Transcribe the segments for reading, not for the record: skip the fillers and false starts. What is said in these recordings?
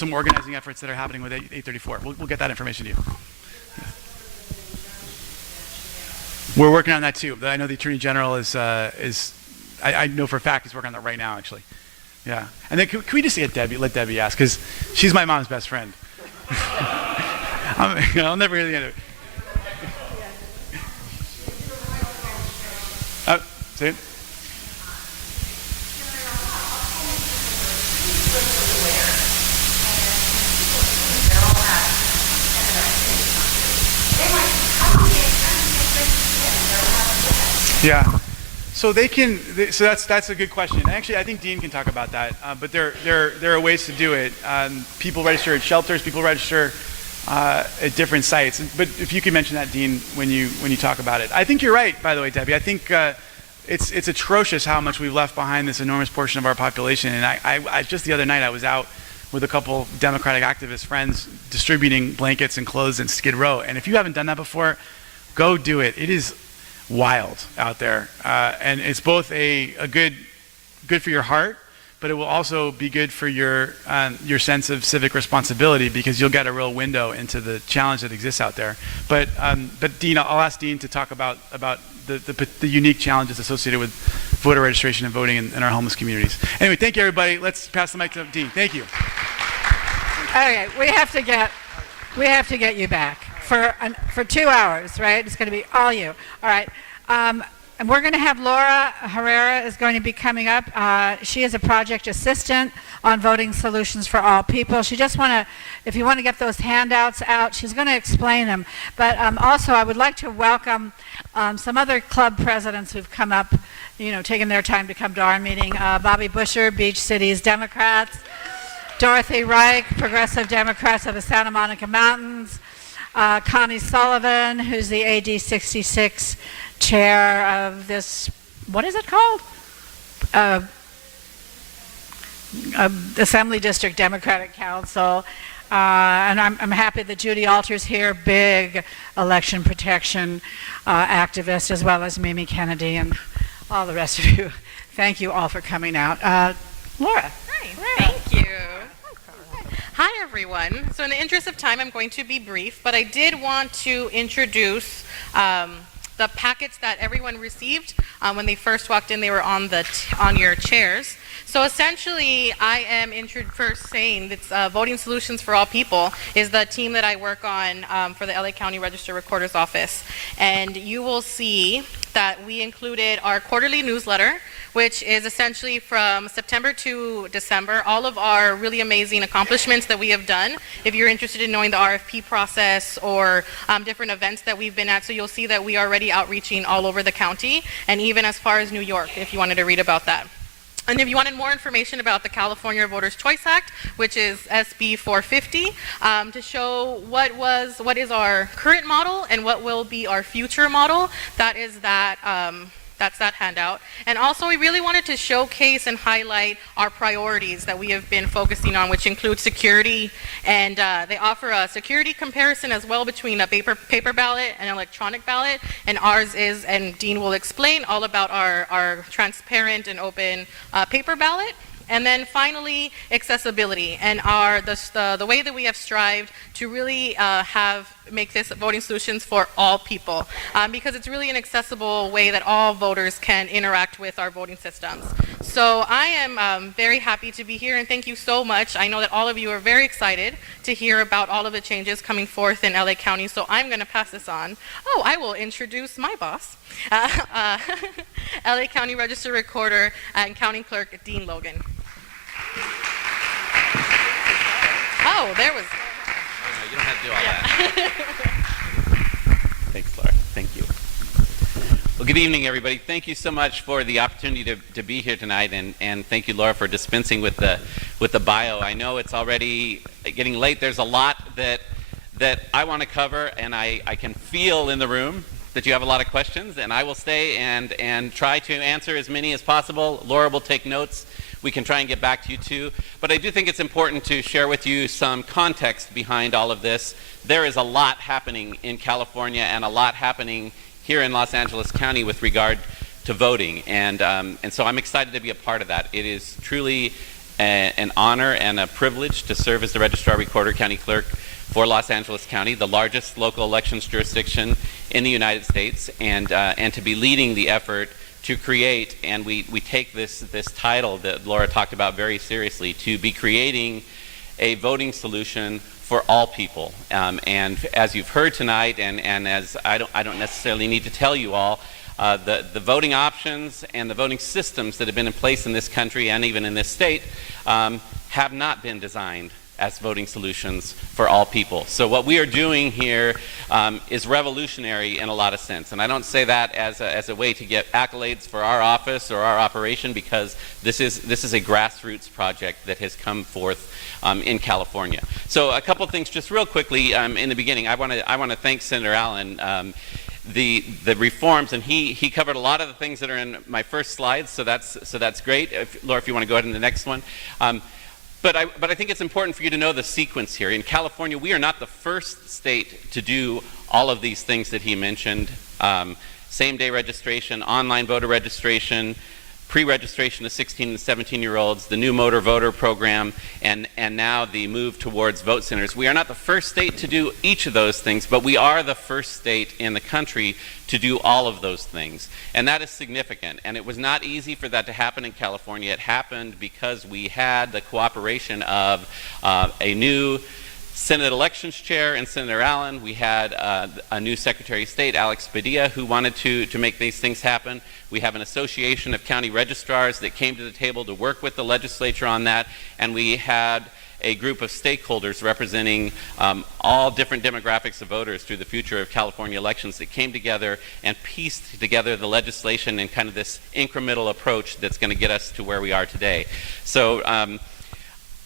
some organizing efforts that are happening with 834. We'll get that information to you. We're working on that too. I know the Attorney General I know for a fact he's working on that right now, actually. Yeah. And then can we just let Debbie ask, because she's my mom's best friend. I'll never hear the end of it. Say it. Yeah. So so that's a good question. Actually, I think Dean can talk about that. But there are ways to do it. People register at shelters. People register at different sites. But if you could mention that, Dean, when you talk about it. I think you're right, by the way, Debbie. I think it's atrocious how much we've left behind this enormous portion of our population. And I just the other night I was out with a couple Democratic activist friends distributing blankets and clothes in Skid Row. And if you haven't done that before, go do it. It is wild out there, and it's both a good for your heart, but it will also be good for your sense of civic responsibility, because you'll get a real window into the challenge that exists out there. But Dean, I'll ask Dean to talk about the unique challenges associated with voter registration and voting in our homeless communities. Anyway, thank you, everybody. Let's pass the mic to Dean. Thank you. Okay, we have to get you back for 2 hours, right? It's going to be all you. All right. And we're going to have Laura Herrera is going to be coming up. She is a project assistant on voting solutions for all people. She just if you want to get those handouts out, she's going to explain them. But also, I would like to welcome some other club presidents who've come up, taken their time to come to our meeting. Bobby Busher, Beach Cities Democrats. Dorothy Reich, Progressive Democrats of the Santa Monica Mountains. Connie Sullivan, who's the AD 66 chair of this, what is it called? Assembly District Democratic Council. And I'm happy that Judy Alter's here, big election protection activist, as well as Mimi Kennedy and all the rest of you. Thank you all for coming out. Laura. Hi, thank you. Hi, everyone. So in the interest of time, I'm going to be brief, but I did want to introduce the packets that everyone received when they first walked in. They were on your chairs. So essentially, I am first saying that Voting Solutions for All People is the team that I work on for the LA County Register Recorder's Office. And you will see that we included our quarterly newsletter, which is essentially from September to December, all of our really amazing accomplishments that we have done. If you're interested in knowing the RFP process or different events that we've been at, so you'll see that we are already outreaching all over the county, and even as far as New York, if you wanted to read about that. And if you wanted more information about the California Voters' Choice Act, which is SB 450, to show what is our current model and what will be our future model, that's that handout. And also, we really wanted to showcase and highlight our priorities that we have been focusing on, which include security, and they offer a security comparison as well between a paper ballot and electronic ballot, and ours is, and Dean will explain all about our transparent and open paper ballot. And then finally, accessibility, and the way that we have strived to really make this voting solutions for all people, because it's really an accessible way that all voters can interact with our voting systems. So I am very happy to be here, and thank you so much. I know that all of you are very excited to hear about all of the changes coming forth in LA County, so I'm going to pass this on. Oh, I will introduce my boss, LA County Register Recorder and County Clerk Dean Logan. Oh, there was. No, you don't have to do all that. Thanks, Laura. Thank you. Well, good evening, everybody. Thank you so much for the opportunity to be here tonight, and thank you, Laura, for dispensing with the bio. I know it's already getting late. There's a lot that I want to cover, and I can feel in the room that you have a lot of questions, and I will stay and try to answer as many as possible. Laura will take notes. We can try and get back to you too. But I do think it's important to share with you some context behind all of this. There is a lot happening in California and a lot happening here in Los Angeles County with regard to voting. And so I'm excited to be a part of that. It is truly an honor and a privilege to serve as the Registrar Recorder County Clerk for Los Angeles County, the largest local elections jurisdiction in the United States, and to be leading the effort to create, and we take this title that Laura talked about very seriously, to be creating a voting solution for all people. And as you've heard tonight, and as I don't necessarily need to tell you all, the voting options and the voting systems that have been in place in this country and even in this state have not been designed as voting solutions for all people. So what we are doing here is revolutionary in a lot of sense. And I don't say that as a way to get accolades for our office or our operation, because this is a grassroots project that has come forth in California. So a couple things just real quickly in the beginning. I want to thank Senator Allen. The reforms, and he covered a lot of the things that are in my first slides, so that's great. Laura, if you want to go ahead in the next one. But I think it's important for you to know the sequence here. In California, we are not the first state to do all of these things that he mentioned. Same-day registration, online voter registration, pre-registration of 16 and 17-year-olds, the new motor voter program, and now the move towards vote centers. We are not the first state to do each of those things, but we are the first state in the country to do all of those things. And that is significant. And it was not easy for that to happen in California. It happened because we had the cooperation of a new Senate Elections Chair and Senator Allen. We had a new Secretary of State, Alex Padilla, who wanted to make these things happen. We have an association of county registrars that came to the table to work with the legislature on that. And we had a group of stakeholders representing all different demographics of voters through the future of California elections that came together and pieced together the legislation in kind of this incremental approach that's going to get us to where we are today. So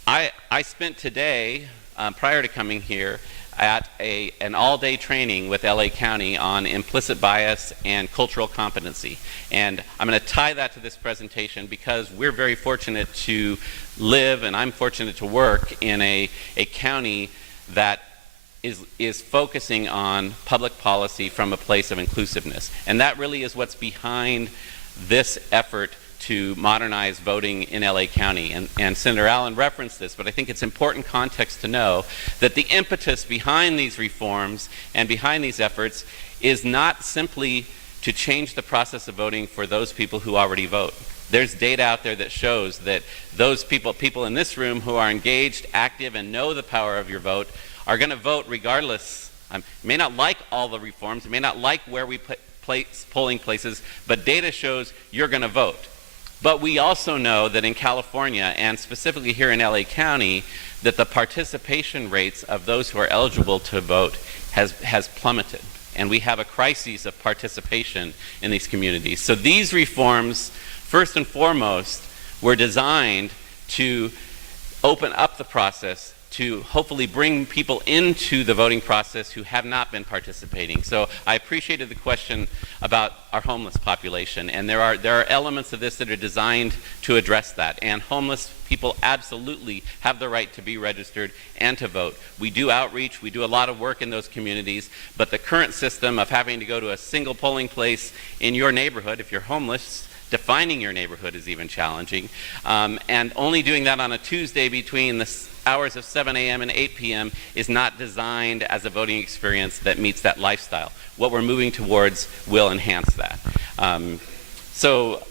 I spent today, prior to coming here, at an all-day training with LA County on implicit bias and cultural competency. And I'm going to tie that to this presentation because we're very fortunate to live, and I'm fortunate to work in a county that is focusing on public policy from a place of inclusiveness. And that really is what's behind this effort to modernize voting in LA County. And Senator Allen referenced this, but I think it's important context to know that the impetus behind these reforms and behind these efforts is not simply to change the process of voting for those people who already vote. There's data out there that shows that those people in this room who are engaged, active, and know the power of your vote are going to vote regardless. May not like all the reforms, may not like where we put polling places, but data shows you're going to vote. But we also know that in California, and specifically here in LA County, that the participation rates of those who are eligible to vote has plummeted. And we have a crisis of participation in these communities. So these reforms, first and foremost, were designed to open up the process to hopefully bring people into the voting process who have not been participating. So I appreciated the question about our homeless population, and there are elements of this that are designed to address that. And homeless people absolutely have the right to be registered and to vote. We do outreach, we do a lot of work in those communities, but the current system of having to go to a single polling place in your neighborhood, if you're homeless, defining your neighborhood is even challenging, and only doing that on a Tuesday between the hours of 7 a.m. and 8 p.m. is not designed as a voting experience that meets that lifestyle. What we're moving towards will enhance that. So,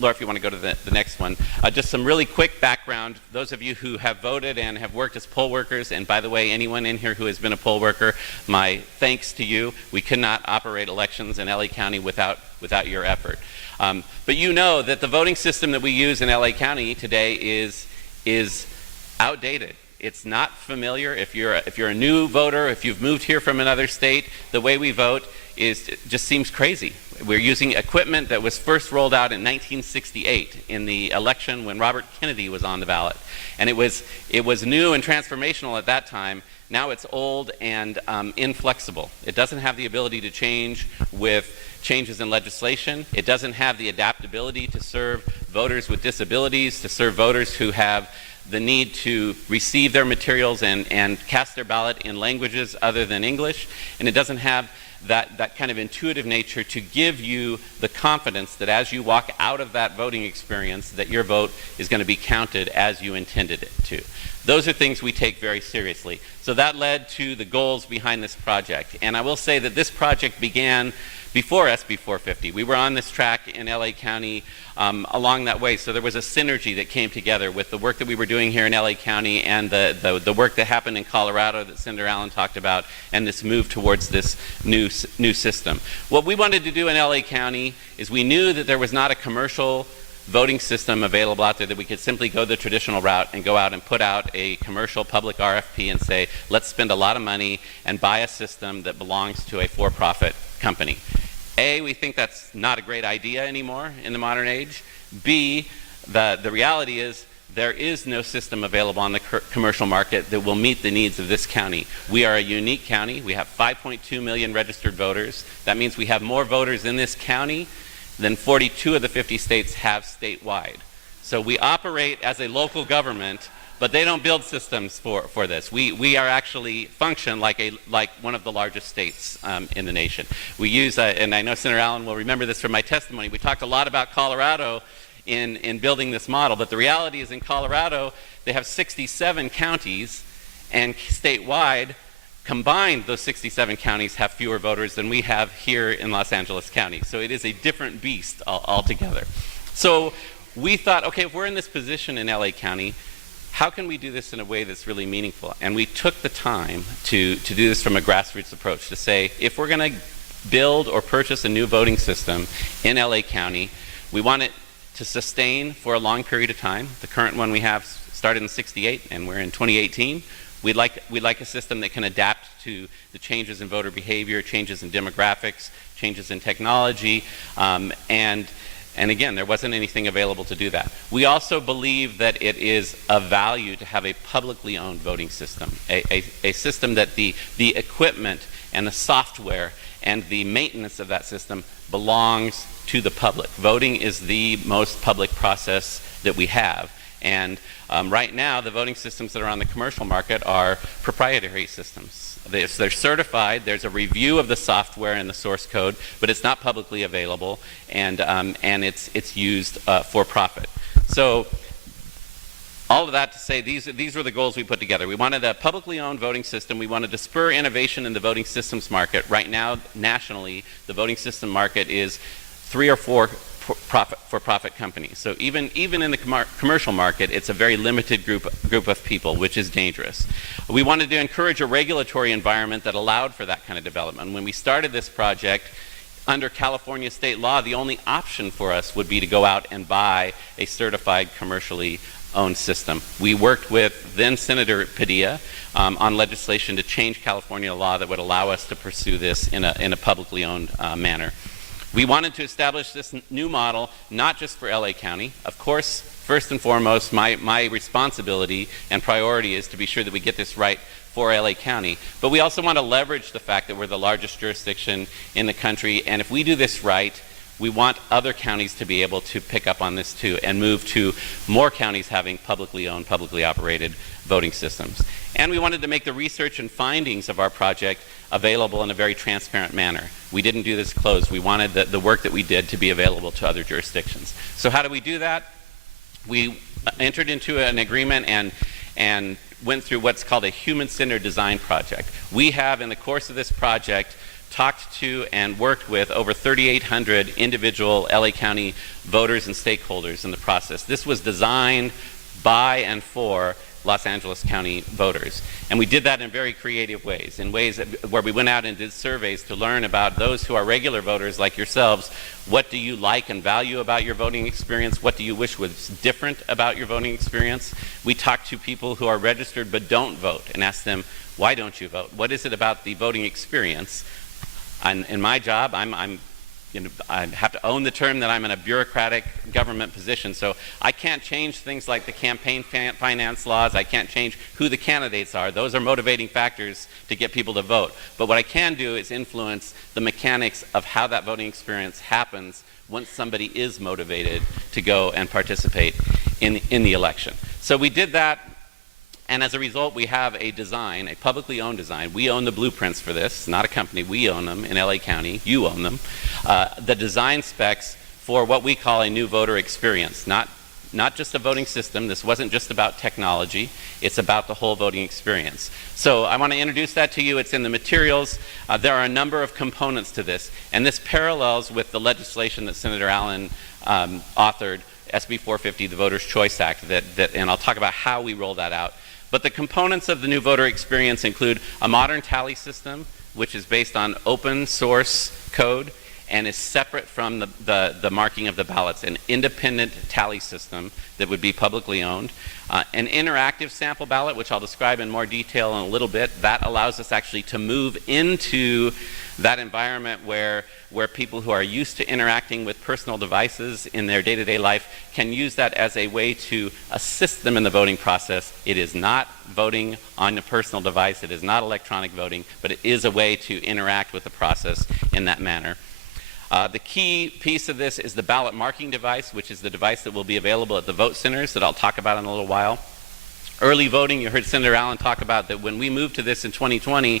Laura, if you want to go to the next one. Just some really quick background. Those of you who have voted and have worked as poll workers, and by the way, anyone in here who has been a poll worker, my thanks to you. We could not operate elections in LA County without your effort. But you know that the voting system that we use in LA County today is outdated. It's not familiar. If you're a new voter, if you've moved here from another state, the way we vote just seems crazy. We're using equipment that was first rolled out in 1968 in the election when Robert Kennedy was on the ballot. And it was new and transformational at that time. Now it's old and inflexible. It doesn't have the ability to change with changes in legislation. It doesn't have the adaptability to serve voters with disabilities, to serve voters who have the need to receive their materials and cast their ballot in languages other than English. And it doesn't have that kind of intuitive nature to give you the confidence that as you walk out of that voting experience, that your vote is going to be counted as you intended it to. Those are things we take very seriously. So that led to the goals behind this project. And I will say that this project began before SB 450. We were on this track in LA County along that way. So there was a synergy that came together with the work that we were doing here in LA County and the work that happened in Colorado that Senator Allen talked about, and this move towards this new system. What we wanted to do in LA County is we knew that there was not a commercial voting system available out there that we could simply go the traditional route and go out and put out a commercial public RFP and say, let's spend a lot of money and buy a system that belongs to a for-profit company. A, we think that's not a great idea anymore in the modern age. B, the reality is there is no system available on the commercial market that will meet the needs of this county. We are a unique county. We have 5.2 million registered voters. That means we have more voters in this county than 42 of the 50 states have statewide. So we operate as a local government, but they don't build systems for this. We are actually function like one of the largest states in the nation. We use, and I know Senator Allen will remember this from my testimony, we talked a lot about Colorado in building this model, but the reality is in Colorado, they have 67 counties, and statewide, combined, those 67 counties have fewer voters than we have here in Los Angeles County. So it is a different beast altogether. So we thought, okay, if we're in this position in LA County, how can we do this in a way that's really meaningful? And we took the time to do this from a grassroots approach, to say, if we're going to build or purchase a new voting system in LA County, we want it to sustain for a long period of time. The current one we have started in '68 and we're in 2018. We'd like a system that can adapt to the changes in voter behavior, changes in demographics, changes in technology, and again, there wasn't anything available to do that. We also believe that it is of value to have a publicly owned voting system, a system that the equipment and the software and the maintenance of that system belongs to the public. Voting is the most public process that we have. And right now, the voting systems that are on the commercial market are proprietary systems. They're certified. There's a review of the software and the source code, but it's not publicly available, and it's used for profit. So all of that to say, these were the goals we put together. We wanted a publicly owned voting system. We wanted to spur innovation in the voting systems market. Right now, nationally, the voting system market is 3 or 4 for-profit companies. So even in the commercial market, it's a very limited group of people, which is dangerous. We wanted to encourage a regulatory environment that allowed for that kind of development. When we started this project, under California state law, the only option for us would be to go out and buy a certified commercially owned system. We worked with then Senator Padilla on legislation to change California law that would allow us to pursue this in a publicly owned manner. We wanted to establish this new model not just for LA County. Of course, first and foremost, my responsibility and priority is to be sure that we get this right for LA County. But we also want to leverage the fact that we're the largest jurisdiction in the country, and if we do this right, we want other counties to be able to pick up on this too and move to more counties having publicly owned, publicly operated voting systems. And we wanted to make the research and findings of our project available in a very transparent manner. We didn't do this closed. We wanted the work that we did to be available to other jurisdictions. So how do we do that? We entered into an agreement and went through what's called a human-centered design project. We have, in the course of this project, talked to and worked with over 3,800 individual LA County voters and stakeholders in the process. This was designed by and for Los Angeles County voters. And we did that in very creative ways, in ways where we went out and did surveys to learn about those who are regular voters like yourselves. What do you like and value about your voting experience? What do you wish was different about your voting experience? We talked to people who are registered but don't vote and asked them, why don't you vote? What is it about the voting experience? In my job, I have to own the term that I'm in a bureaucratic government position, so I can't change things like the campaign finance laws. I can't change who the candidates are. Those are motivating factors to get people to vote. But what I can do is influence the mechanics of how that voting experience happens once somebody is motivated to go and participate in the election. So we did that And as a result, we have a design, a publicly owned design. We own the blueprints for this, not a company. We own them in LA County. You own them. The design specs for what we call a new voter experience, not just a voting system. This wasn't just about technology. It's about the whole voting experience. So I want to introduce that to you. It's in the materials. There are a number of components to this, and this parallels with the legislation that Senator Allen authored, SB 450, the Voters' Choice Act, and I'll talk about how we roll that out. But the components of the new voter experience include a modern tally system, which is based on open source code and is separate from the marking of the ballots, an independent tally system that would be publicly owned. An interactive sample ballot, which I'll describe in more detail in a little bit, that allows us actually to move into that environment where people who are used to interacting with personal devices in their day-to-day life can use that as a way to assist them in the voting process. It is not voting on a personal device. It is not electronic voting, but it is a way to interact with the process in that manner. The key piece of this is the ballot marking device, which is the device that will be available at the vote centers that I'll talk about in a little while. Early voting, you heard Senator Allen talk about that when we move to this in 2020,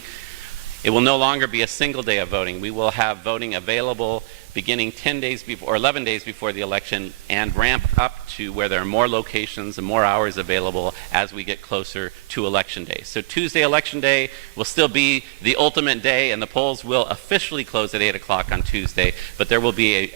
it will no longer be a single day of voting. We will have voting available beginning 10 days before, or 11 days before the election, and ramp up to where there are more locations and more hours available as we get closer to Election Day. So Tuesday, Election Day, will still be the ultimate day, and the polls will officially close at 8 o'clock on Tuesday, but there will be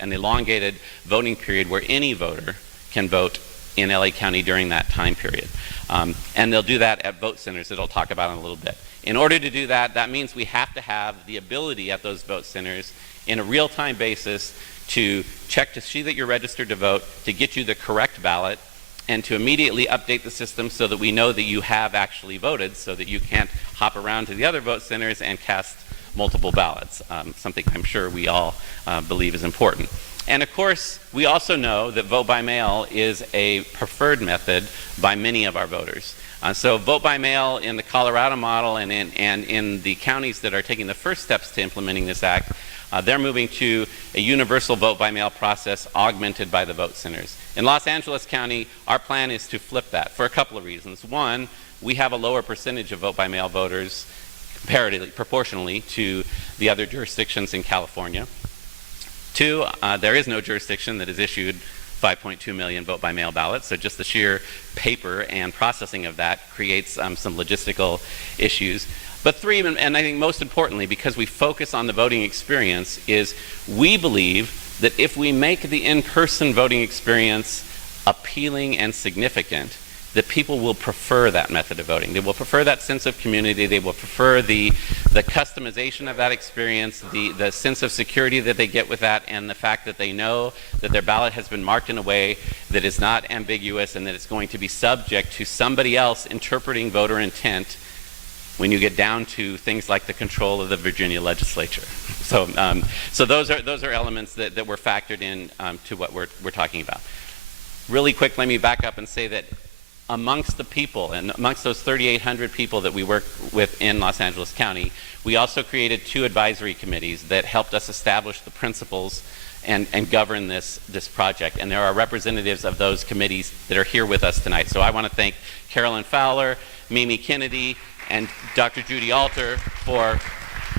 an elongated voting period where any voter can vote in LA County during that time period. And they'll do that at vote centers that I'll talk about in a little bit. In order to do that, that means we have to have the ability at those vote centers in a real-time basis to check to see that you're registered to vote, to get you the correct ballot, and to immediately update the system so that we know that you have actually voted, so that you can't hop around to the other vote centers and cast multiple ballots, something I'm sure we all believe is important. And of course, we also know that vote by mail is a preferred method by many of our voters. So vote by mail in the Colorado model and in the counties that are taking the first steps to implementing this act, they're moving to a universal vote by mail process augmented by the vote centers. In Los Angeles County, our plan is to flip that for a couple of reasons. One, we have a lower percentage of vote by mail voters comparatively, proportionally to the other jurisdictions in California. Two, there is no jurisdiction that has issued 5.2 million vote-by-mail ballots, so just the sheer paper and processing of that creates some logistical issues. But three, and I think most importantly, because we focus on the voting experience, is we believe that if we make the in-person voting experience appealing and significant, that people will prefer that method of voting. They will prefer that sense of community. They will prefer the customization of that experience, the sense of security that they get with that, and the fact that they know that their ballot has been marked in a way that is not ambiguous and that it's going to be subject to somebody else interpreting voter intent when you get down to things like the control of the Virginia legislature. So those are elements that were factored in to what we're talking about. Really quick, let me back up and say that amongst the people, and amongst those 3,800 people that we work with in Los Angeles County, we also created 2 advisory committees that helped us establish the principles and govern this project. And there are representatives of those committees that are here with us tonight. So I want to thank Carolyn Fowler, Mimi Kennedy, and Dr. Judy Alter for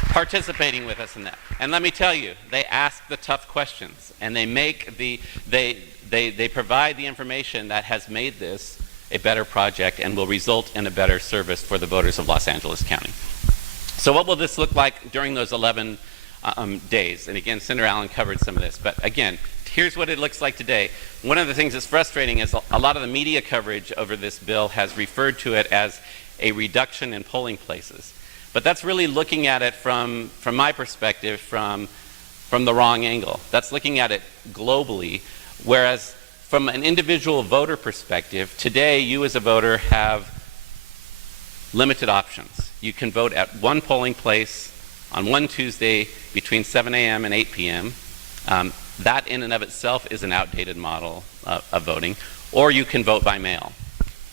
participating with us in that. And let me tell you, they ask the tough questions, and they make they provide the information that has made this a better project and will result in a better service for the voters of Los Angeles County. So what will this look like during those 11 days? And again, Senator Allen covered some of this, but again, here's what it looks like today. One of the things that's frustrating is a lot of the media coverage over this bill has referred to it as a reduction in polling places. But that's really looking at it from my perspective, from the wrong angle. That's looking at it globally, whereas from an individual voter perspective, today you as a voter have limited options. You can vote at one polling place on one Tuesday between 7 a.m. and 8 p.m. That in and of itself is an outdated model of voting, or you can vote by mail.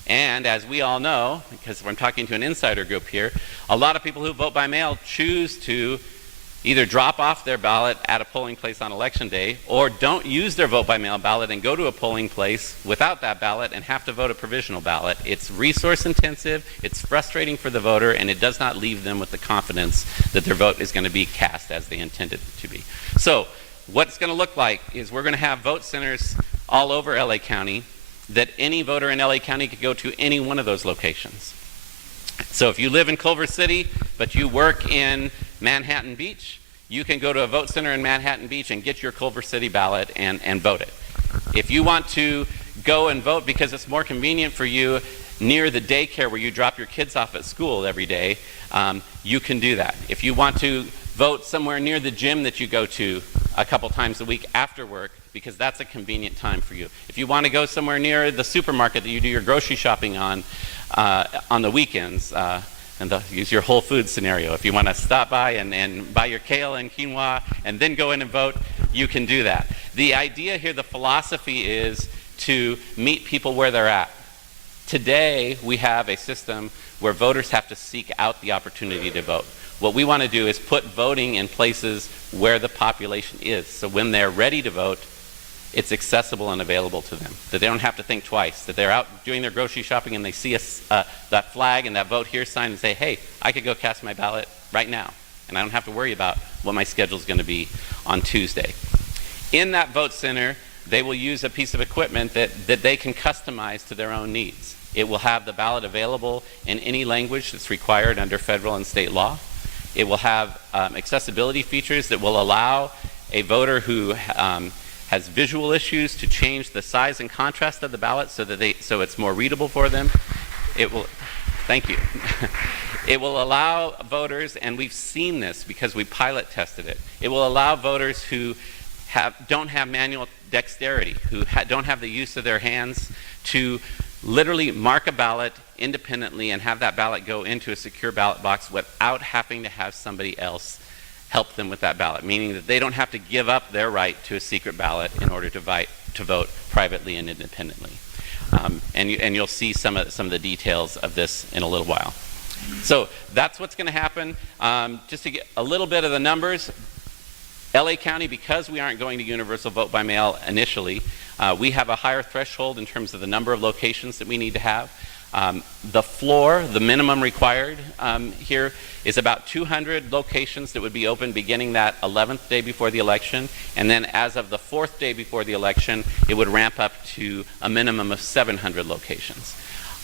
And as we all know, because I'm talking to an insider group here, a lot of people who vote by mail choose to either drop off their ballot at a polling place on election day, or don't use their vote-by-mail ballot and go to a polling place without that ballot and have to vote a provisional ballot. It's resource intensive, it's frustrating for the voter, and it does not leave them with the confidence that their vote is going to be cast as they intended it to be. So what it's going to look like is we're going to have vote centers all over LA County that any voter in LA County could go to any one of those locations. So if you live in Culver City, but you work in Manhattan Beach, you can go to a vote center in Manhattan Beach and get your Culver City ballot and vote it. If you want to go and vote because it's more convenient for you near the daycare where you drop your kids off at school every day, you can do that. If you want to vote somewhere near the gym that you go to a couple times a week after work, because that's a convenient time for you. If you want to go somewhere near the supermarket that you do your grocery shopping on the weekends, and use your Whole Foods scenario. If you want to stop by and buy your kale and quinoa and then go in and vote, you can do that. The idea here, the philosophy is to meet people where they're at. Today, we have a system where voters have to seek out the opportunity to vote. What we want to do is put voting in places where the population is. So when they're ready to vote, it's accessible and available to them, that they don't have to think twice, that they're out doing their grocery shopping and they see that flag and that vote here sign and say, hey, I could go cast my ballot right now, and I don't have to worry about what my schedule is going to be on Tuesday. In that vote center, they will use a piece of equipment that they can customize to their own needs. It will have the ballot available in any language that's required under federal and state law. It will have accessibility features that will allow a voter who has visual issues to change the size and contrast of the ballot so it's more readable for them. It will, thank you. It will allow voters, and we've seen this because we pilot tested it, it will allow voters who don't have manual dexterity, who don't have the use of their hands, to literally mark a ballot independently and have that ballot go into a secure ballot box without having to have somebody else help them with that ballot, meaning that they don't have to give up their right to a secret ballot in order to vote privately and independently. And you'll see some of the details of this in a little while. So that's what's going to happen. Just to get a little bit of the numbers, LA County, because we aren't going to universal vote by mail initially, we have a higher threshold in terms of the number of locations that we need to have. The floor, the minimum required here, is about 200 locations that would be open beginning that 11th day before the election, and then as of the 4th day before the election, it would ramp up to a minimum of 700 locations.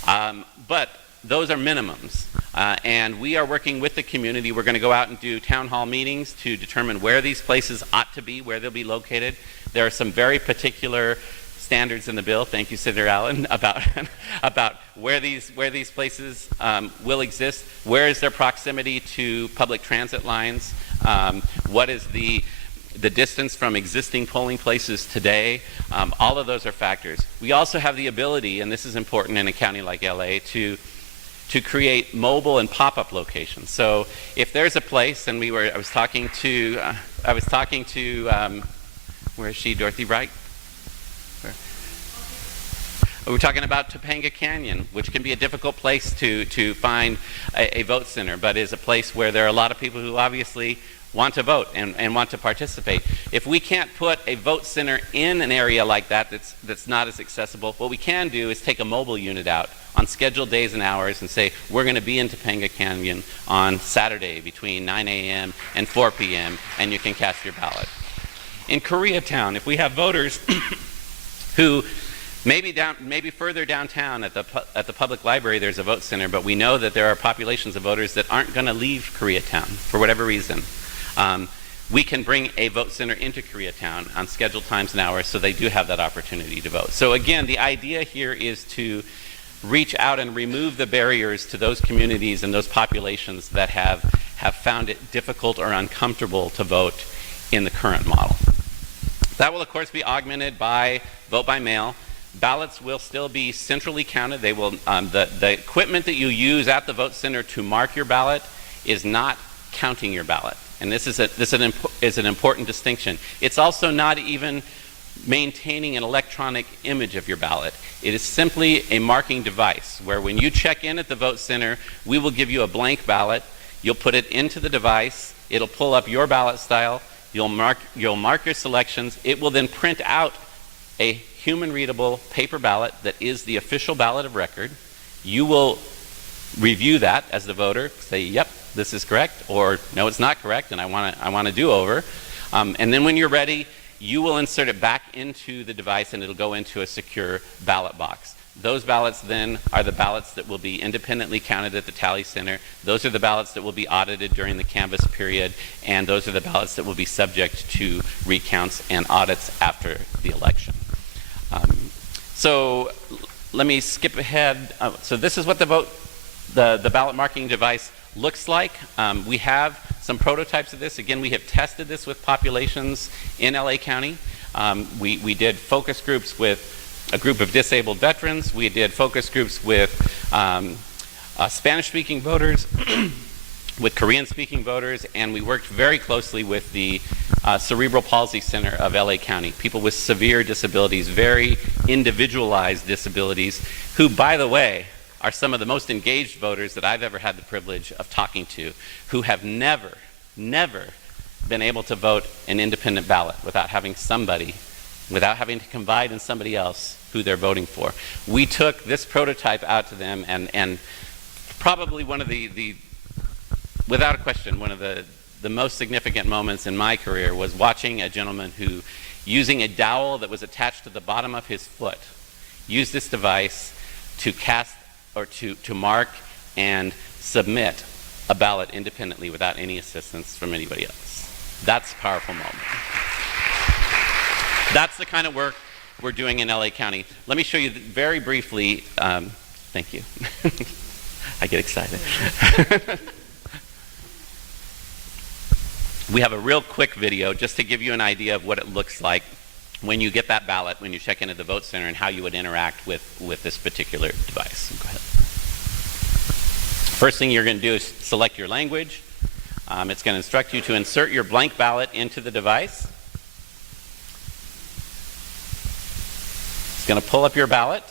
But those are minimums, and we are working with the community. We're going to go out and do town hall meetings to determine where these places ought to be, where they'll be located. There are some very particular standards in the bill, thank you, Senator Allen, about where these places will exist, where is their proximity to public transit lines, what is the distance from existing polling places today. All of those are factors. We also have the ability, and this is important in a county like LA, to create mobile and pop-up locations. So if there's a place, and I was talking to where is she, Dorothy Wright? We're talking about Topanga Canyon, which can be a difficult place to find a vote center, but is a place where there are a lot of people who obviously want to vote and want to participate. If we can't put a vote center in an area like that that's not as accessible, what we can do is take a mobile unit out on scheduled days and hours and say, we're going to be in Topanga Canyon on Saturday between 9 a.m. and 4 p.m., and you can cast your ballot. In Koreatown, if we have voters who maybe further downtown at the public library there's a vote center, but we know that there are populations of voters that aren't going to leave Koreatown for whatever reason. We can bring a vote center into Koreatown on scheduled times and hours so they do have that opportunity to vote. So again, the idea here is to reach out and remove the barriers to those communities and those populations that have found it difficult or uncomfortable to vote in the current model. That will, of course, be augmented by vote by mail. Ballots will still be centrally counted. They will, the equipment that you use at the vote center to mark your ballot is not counting your ballot. And this is an important distinction. It's also not even maintaining an electronic image of your ballot. It is simply a marking device where when you check in at the vote center, we will give you a blank ballot. You'll put it into the device. It'll pull up your ballot style. You'll mark your selections. It will then print out a human-readable paper ballot that is the official ballot of record. You will review that as the voter, say, yep, this is correct, or no, it's not correct, and I want to do over. And then when you're ready, you will insert it back into the device, and it'll go into a secure ballot box. Those ballots then are the ballots that will be independently counted at the tally center. Those are the ballots that will be audited during the canvass period, and those are the ballots that will be subject to recounts and audits after the election. So let me skip ahead. So this is what the ballot marking device looks like. We have some prototypes of this. Again, we have tested this with populations in LA County. We did focus groups with a group of disabled veterans. We did focus groups with Spanish-speaking voters, with Korean-speaking voters, and we worked very closely with the Cerebral Palsy Center of LA County, people with severe disabilities, very individualized disabilities, who, by the way, are some of the most engaged voters that I've ever had the privilege of talking to, who have never been able to vote an independent ballot without having to confide in somebody else who they're voting for. We took this prototype out to them, and probably one of without a question, one of the most significant moments in my career was watching a gentleman who, using a dowel that was attached to the bottom of his foot, used this device to cast or to mark and submit a ballot independently without any assistance from anybody else. That's a powerful moment. That's the kind of work we're doing in LA County. Let me show you very briefly. Thank you. I get excited. We have a real quick video just to give you an idea of what it looks like when you get that ballot, when you check into the vote center, and how you would interact with this particular device. Go ahead. First thing you're going to do is select your language. It's going to instruct you to insert your blank ballot into the device. It's going to pull up your ballot.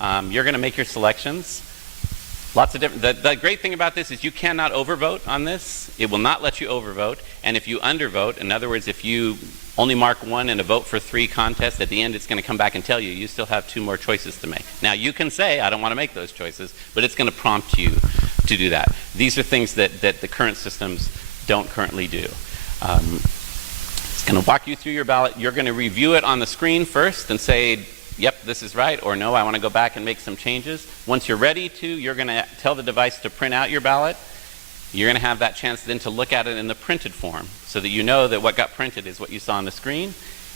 You're going to make your selections. Lots of different. The great thing about this is you cannot overvote on this. It will not let you overvote. And if you undervote, in other words, if you only mark one in a vote for 3 contest, at the end it's going to come back and tell you still have 2 more choices to make. Now you can say, I don't want to make those choices, but it's going to prompt you to do that. These are things that the current systems don't currently do. It's going to walk you through your ballot. You're going to review it on the screen first and say, yep, this is right, or no, I want to go back and make some changes. Once you're ready to, you're going to tell the device to print out your ballot. You're going to have that chance then to look at it in the printed form so that you know that what got printed is what you saw on the screen.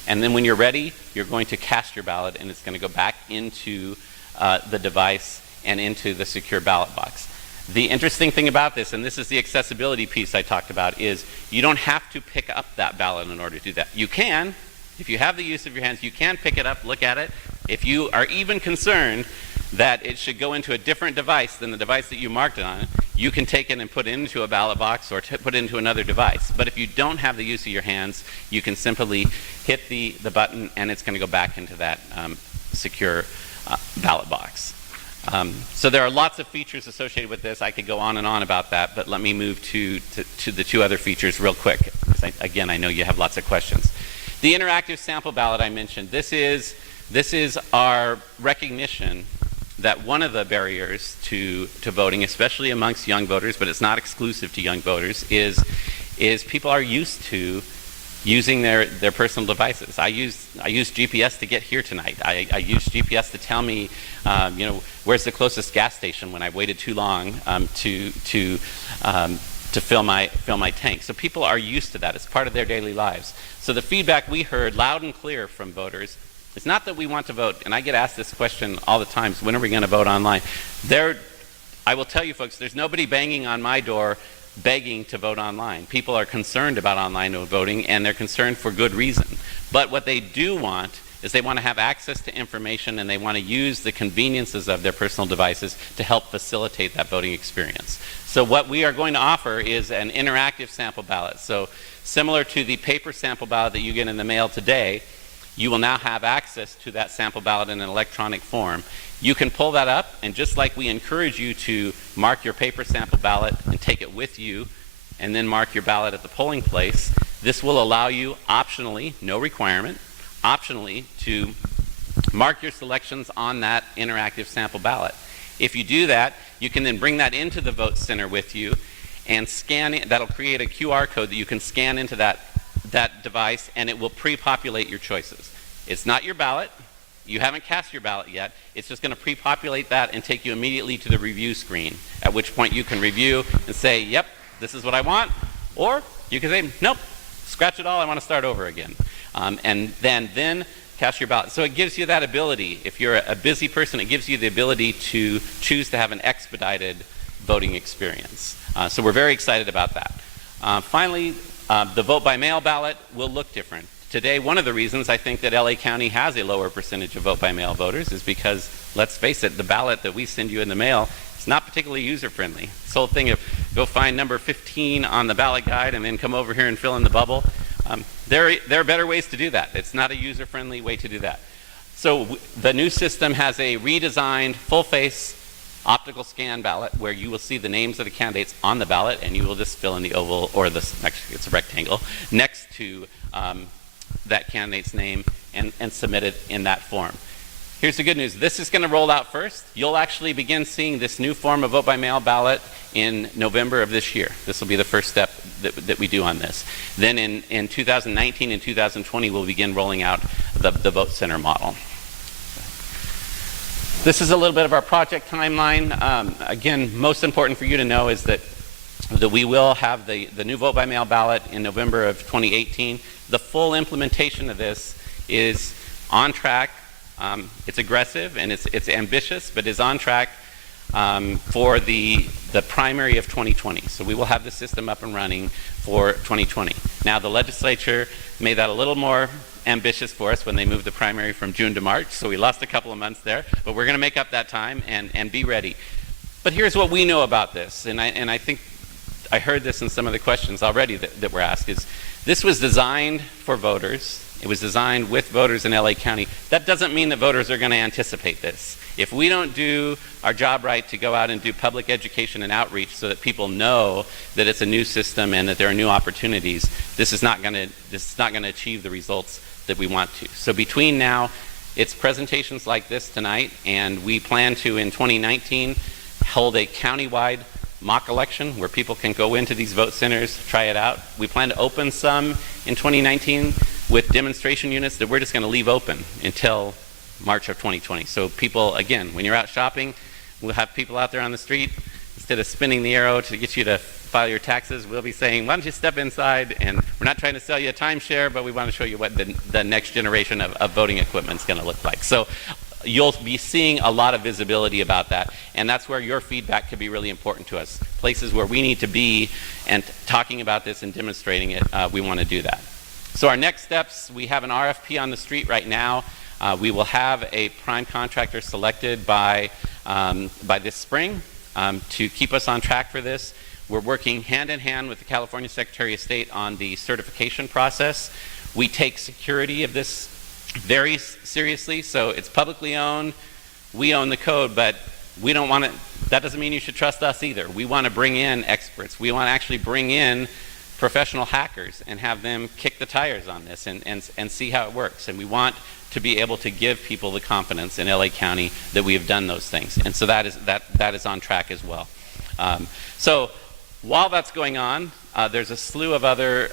And then when you're ready, you're going to cast your ballot, and it's going to go back into the device and into the secure ballot box. The interesting thing about this, and this is the accessibility piece I talked about, is you don't have to pick up that ballot in order to do that. You can. If you have the use of your hands, you can pick it up, look at it. If you are even concerned that it should go into a different device than the device that you marked it on, you can take it and put it into a ballot box or put it into another device. But if you don't have the use of your hands, you can simply hit the button, and it's going to go back into that secure ballot box. So there are lots of features associated with this. I could go on and on about that, but let me move to the 2 other features real quick. Again, I know you have lots of questions. The interactive sample ballot I mentioned, this is our recognition that one of the barriers to voting, especially amongst young voters, but it's not exclusive to young voters, is people are used to using their personal devices. I used GPS to get here tonight. I used GPS to tell me, where's the closest gas station when I waited too long to fill my tank. So people are used to that. It's part of their daily lives. So the feedback we heard loud and clear from voters, it's not that we want to vote, and I get asked this question all the time, when are we going to vote online? I will tell you folks, there's nobody banging on my door begging to vote online. People are concerned about online voting, and they're concerned for good reason. But what they do want is they want to have access to information, and they want to use the conveniences of their personal devices to help facilitate that voting experience. So what we are going to offer is an interactive sample ballot. So similar to the paper sample ballot that you get in the mail today, you will now have access to that sample ballot in an electronic form. You can pull that up, and just like we encourage you to mark your paper sample ballot and take it with you, and then mark your ballot at the polling place, this will allow you optionally, no requirement, optionally to mark your selections on that interactive sample ballot. If you do that, you can then bring that into the vote center with you and scan it. That'll create a QR code that you can scan into that device, and it will pre-populate your choices. It's not your ballot. You haven't cast your ballot yet. It's just going to pre-populate that and take you immediately to the review screen, at which point you can review and say, yep, this is what I want, or you can say, nope, scratch it all, I want to start over again. And then cast your ballot. So it gives you that ability. If you're a busy person, it gives you the ability to choose to have an expedited voting experience. So we're very excited about that. Finally, the vote by mail ballot will look different. Today, one of the reasons I think that LA County has a lower percentage of vote by mail voters is because, let's face it, the ballot that we send you in the mail is not particularly user-friendly. This whole thing of go find number 15 on the ballot guide and then come over here and fill in the bubble, there are better ways to do that. It's not a user-friendly way to do that. So the new system has a redesigned full-face optical scan ballot where you will see the names of the candidates on the ballot, and you will just fill in the oval, or actually it's a rectangle, next to that candidate's name and submit it in that form. Here's the good news. This is going to roll out first. You'll actually begin seeing this new form of vote by mail ballot in November of this year. This will be the first step that we do on this. Then in 2019 and 2020, we'll begin rolling out the vote center model. This is a little bit of our project timeline. Again, most important for you to know is that we will have the new vote by mail ballot in November of 2018. The full implementation of this is on track. It's aggressive and it's ambitious, but is on track for the primary of 2020. So we will have the system up and running for 2020. Now the legislature made that a little more ambitious for us when they moved the primary from June to March, so we lost a couple of months there, but we're going to make up that time and be ready. But here's what we know about this, and I think I heard this in some of the questions already that were asked, is this was designed for voters. It was designed with voters in LA County. That doesn't mean that voters are going to anticipate this. If we don't do our job right to go out and do public education and outreach so that people know that it's a new system and that there are new opportunities, this is not going to achieve the results that we want to. So between now, it's presentations like this tonight, and we plan to, in 2019, hold a countywide mock election where people can go into these vote centers, try it out. We plan to open some in 2019 with demonstration units that we're just going to leave open until March of 2020. So people, again, when you're out shopping, we'll have people out there on the street. Instead of spinning the arrow to get you to file your taxes, we'll be saying, why don't you step inside? And we're not trying to sell you a timeshare, but we want to show you what the next generation of voting equipment is going to look like. So you'll be seeing a lot of visibility about that, and that's where your feedback could be really important to us. Places where we need to be and talking about this and demonstrating it, we want to do that. So our next steps, we have an RFP on the street right now. We will have a prime contractor selected by this spring to keep us on track for this. We're working hand in hand with the California Secretary of State on the certification process. We take security of this very seriously, so it's publicly owned. We own the code, but we don't want to, that doesn't mean you should trust us either. We want to bring in experts. We want to actually bring in professional hackers and have them kick the tires on this and see how it works. And we want to be able to give people the confidence in LA County that we have done those things. And so that is on track as well. So while that's going on, there's a slew of other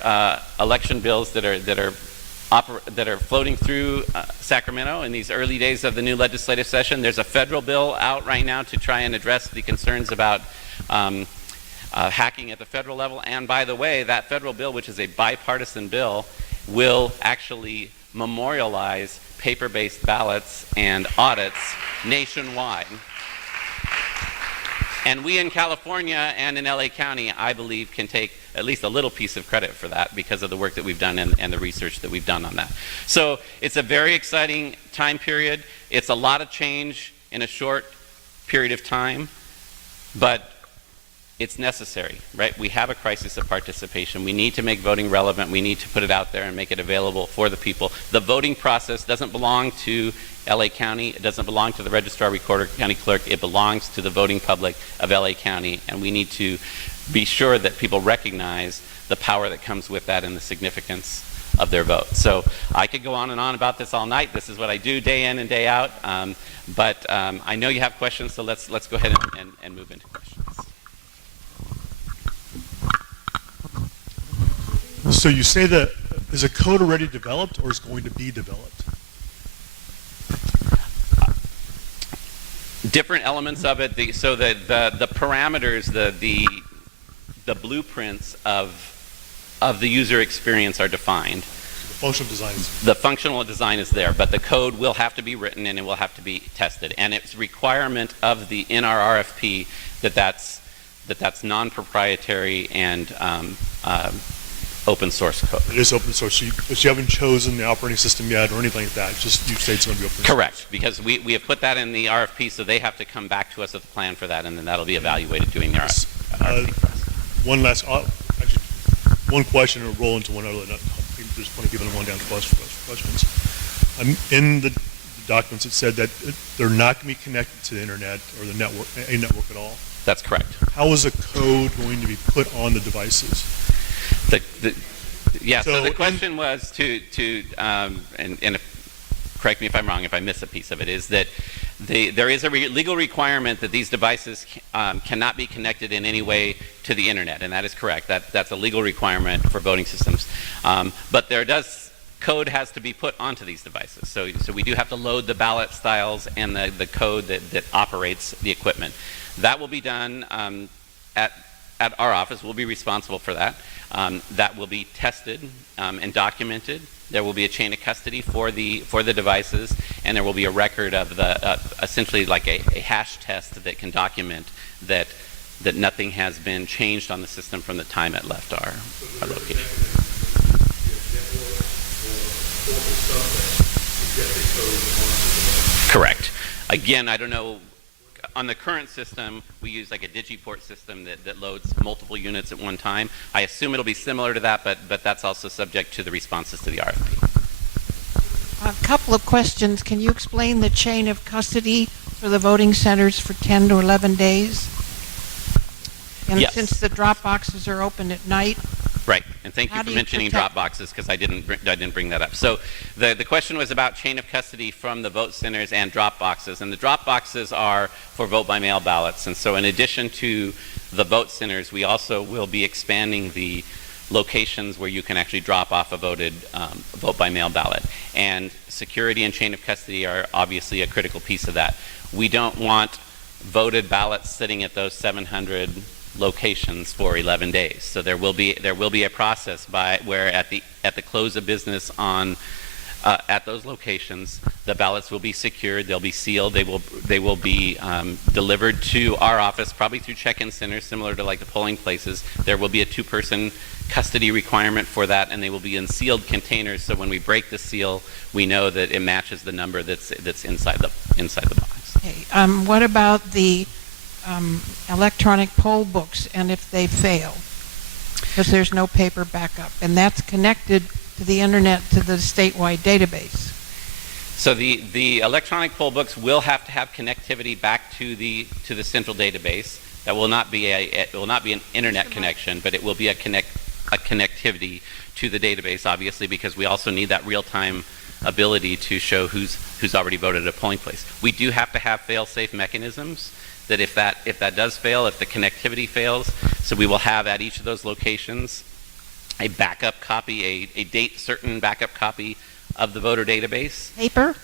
election bills that are floating through Sacramento in these early days of the new legislative session. There's a federal bill out right now to try and address the concerns about hacking at the federal level. And by the way, that federal bill, which is a bipartisan bill, will actually memorialize paper-based ballots and audits nationwide. And we in California and in LA County, I believe, can take at least a little piece of credit for that because of the work that we've done and the research that we've done on that. So it's a very exciting time period. It's a lot of change in a short period of time, but it's necessary, right? We have a crisis of participation. We need to make voting relevant. We need to put it out there and make it available for the people. The voting process doesn't belong to LA County. It doesn't belong to the registrar, recorder, county clerk. It belongs to the voting public of LA County, and we need to be sure that people recognize the power that comes with that and the significance of their vote. So I could go on and on about this all night. This is what I do day in and day out. But I know you have questions, so let's go ahead and move into questions. So you say that, is a code already developed or is going to be developed? Different elements of it. So the parameters, the blueprints of the user experience are defined. The functional design is... The functional design is there, but the code will have to be written and it will have to be tested. And it's requirement of the in our RFP that's non-proprietary and open source code. It is open source, but you haven't chosen the operating system yet or anything like that. It's just you say it's going to be open source. Correct, because we have put that in the RFP, so they have to come back to us with a plan for that, and then that'll be evaluated during the RFP process. One last, actually, one question and roll into one other. There's plenty of people that want to answer questions. In the documents, it said that they're not going to be connected to the internet or the network, a network at all. That's correct. How is the code going to be put on the devices? So the question was and correct me if I'm wrong if I miss a piece of it, is that there is a legal requirement that these devices cannot be connected in any way to the internet, and that is correct. That's a legal requirement for voting systems. But code has to be put onto these devices. So we do have to load the ballot styles and the code that operates the equipment. That will be done at our office. We'll be responsible for that. That will be tested and documented. There will be a chain of custody for the devices, and there will be a record of essentially like a hash test that can document that nothing has been changed on the system from the time it left our location. Correct. Again, I don't know. On the current system, we use like a digiport system that loads multiple units at one time. I assume it'll be similar to that, but that's also subject to the responses to the RFP. A couple of questions. Can you explain the chain of custody for the voting centers for 10 to 11 days? And Yes. since the drop boxes are open at night, Right, and thank you How for do you mentioning protect- drop boxes because I didn't bring that up. So the question was about chain of custody from the vote centers and drop boxes, and the drop boxes are for vote by mail ballots. And so in addition to the vote centers, we also will be expanding the locations where you can actually drop off a voted vote by mail ballot. And security and chain of custody are obviously a critical piece of that. We don't want voted ballots sitting at those 700 locations for 11 days. So there will be a process where at the close of business at those locations, the ballots will be secured, they'll be sealed, they will be delivered to our office, probably through check-in centers similar to like the polling places. There will be a 2-person custody requirement for that, and they will be in sealed containers, so when we break the seal, we know that it matches the number that's inside the box. okay. What about the electronic poll books and if they fail? Because there's no paper backup, and that's connected to the internet to the statewide database. So the electronic poll books will have to have connectivity back to the central database. That will not be an internet connection, but it will be a connectivity to the database, obviously, because we also need that real-time ability to show who's already voted at a polling place. We do have to have fail-safe mechanisms that if that does fail, if the connectivity fails, so we will have at each of those locations a backup copy, a date certain backup copy of the voter database. Paper?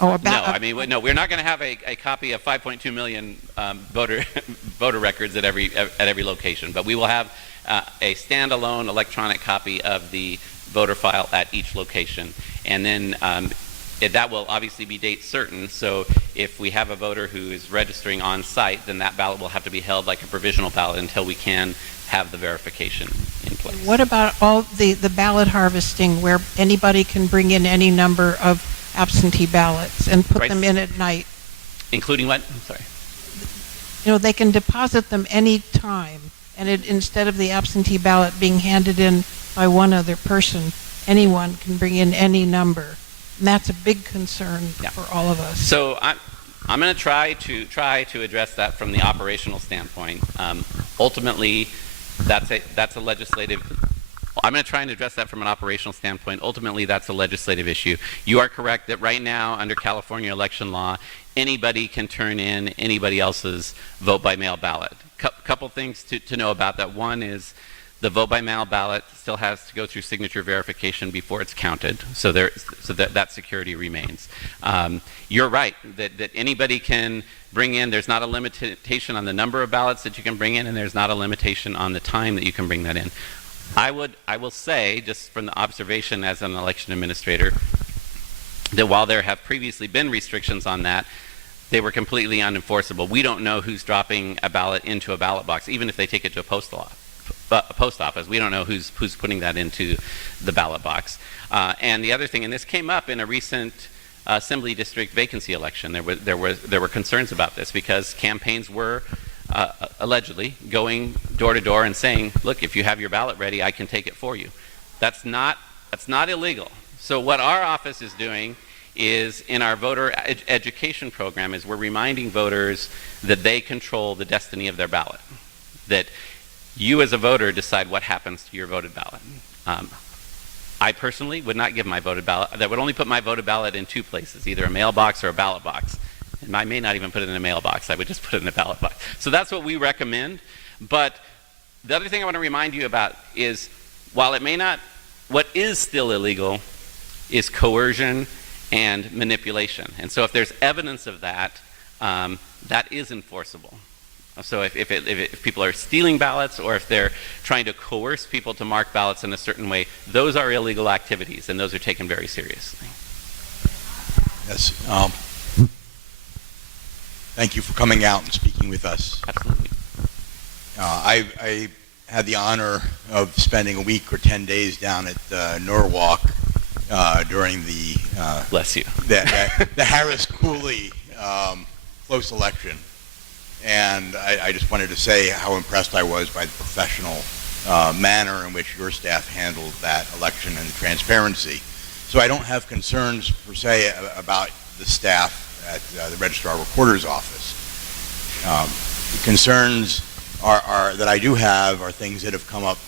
No, I mean, no, we're not going to have a copy of 5.2 million voter records at every location, but we will have a standalone electronic copy of the voter file at each location, and then that will obviously be date certain. So if we have a voter who is registering on site, then that ballot will have to be held like a provisional ballot until we can have the verification in place. What about all the ballot harvesting where anybody can bring in any number of absentee ballots and put Right. them in at night? Including what? I'm sorry. they can deposit them any time, and instead of the absentee ballot being handed in by one other person, anyone can bring in any number. And that's a big concern for all of us. So I'm going to try to address that from the operational standpoint. Ultimately, that's a legislative. I'm going to try and address that from an operational standpoint. Ultimately, that's a legislative issue. You are correct that right now, under California election law, anybody can turn in anybody else's vote by mail ballot. Couple things to know about that. One is the vote by mail ballot still has to go through signature verification before it's counted, so that security remains. You're right that anybody can bring in. There's not a limitation on the number of ballots that you can bring in, and there's not a limitation on the time that you can bring that in. I will say, just from the observation as an election administrator, that while there have previously been restrictions on that, they were completely unenforceable. We don't know who's dropping a ballot into a ballot box, even if they take it to a post office. We don't know who's putting that into the ballot box. And the other thing, and this came up in a recent assembly district vacancy election, there were concerns about this because campaigns were allegedly going door to door and saying, look, if you have your ballot ready, I can take it for you. That's not illegal. So what our office is doing is, in our voter education program, is we're reminding voters that they control the destiny of their ballot, that you as a voter decide what happens to your voted ballot. I personally would not give my voted ballot. That would only put my voted ballot in two places, either a mailbox or a ballot box. And I may not even put it in a mailbox. I would just put it in a ballot box. So that's what we recommend. But the other thing I want to remind you about is, while it may not, what is still illegal is coercion and manipulation. And so if there's evidence of that, that is enforceable. So if people are stealing ballots, or if they're trying to coerce people to mark ballots in a certain way, those are illegal activities, and those are taken very seriously. Yes. Thank you for coming out and speaking with us. Absolutely. I had the honor of spending a week or 10 days down at Norwalk during the Bless you. the Harris Cooley close election, and I just wanted to say how impressed I was by the professional manner in which your staff handled that election and the transparency. So I don't have concerns per se about the staff at the Registrar Recorder's office. The concerns that I do have are things that have come up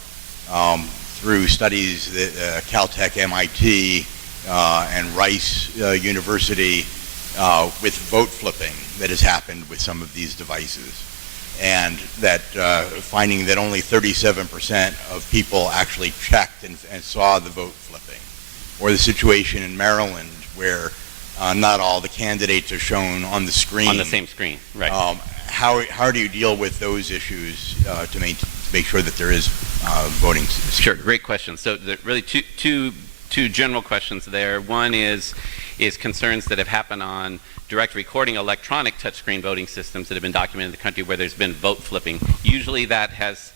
through studies that Caltech, MIT, and Rice University with vote flipping that has happened with some of these devices, and that finding that only 37% of people actually checked and saw the vote flipping, or the situation in Maryland where not all the candidates are shown on the screen. On the same screen, right. How do you deal with those issues to make sure that there is voting? Sure, great question. So really two general questions there. One is concerns that have happened on direct recording electronic touchscreen voting systems that have been documented in the country where there's been vote flipping. Usually that has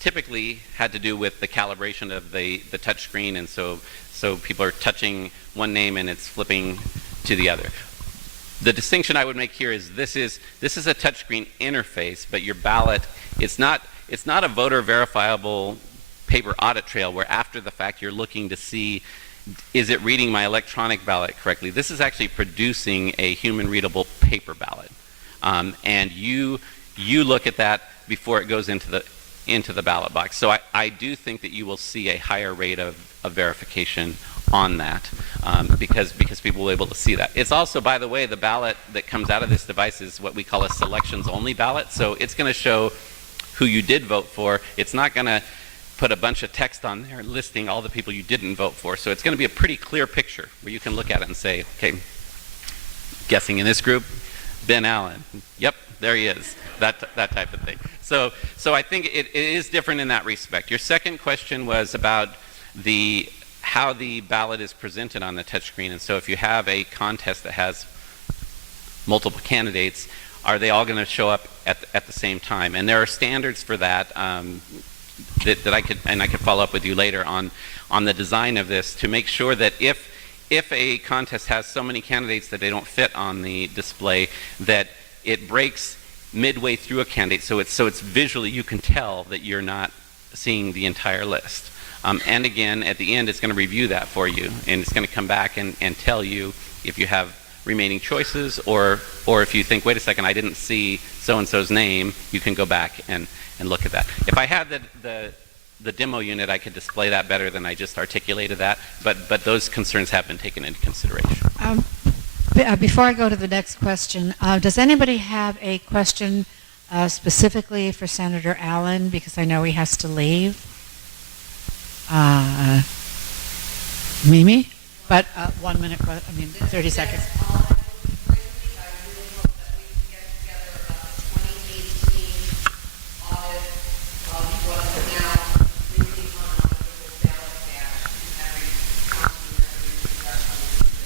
typically had to do with the calibration of the touchscreen, and so people are touching one name and it's flipping to the other. The distinction I would make here is this is a touchscreen interface, but your ballot, it's not a voter verifiable paper audit trail where after the fact you're looking to see, is it reading my electronic ballot correctly? This is actually producing a human readable paper ballot, and you look at that before it goes into the ballot box. So I do think that you will see a higher rate of verification on that, because people will be able to see that. It's also, by the way, the ballot that comes out of this device is what we call a selections only ballot. So it's going to show who you did vote for. It's not going to put a bunch of text on there listing all the people you didn't vote for. So it's going to be a pretty clear picture where you can look at it and say, okay, guessing in this group, Ben Allen. Yep, there he is. That type of thing. So I think it is different in that respect. Your second question was about how the ballot is presented on the touchscreen. And so if you have a contest that has multiple candidates, are they all going to show up at the same time? And there are standards for that that I could follow up with you later on the design of this to make sure that if a contest has so many candidates that they don't fit on the display, that it breaks midway through a candidate, so it's visually, you can tell that you're not seeing the entire list. And again, at the end, it's going to review that for you, and it's going to come back and tell you if you have remaining choices, or if you think, wait a second, I didn't see so-and-so's name, you can go back and look at that. If I had the demo unit, I could display that better than I just articulated that, but those concerns have been taken into consideration. Before I go to the next question, does anybody have a question specifically for Senator Allen, because I know he has to leave? Mimi? But 1 minute, 30 seconds.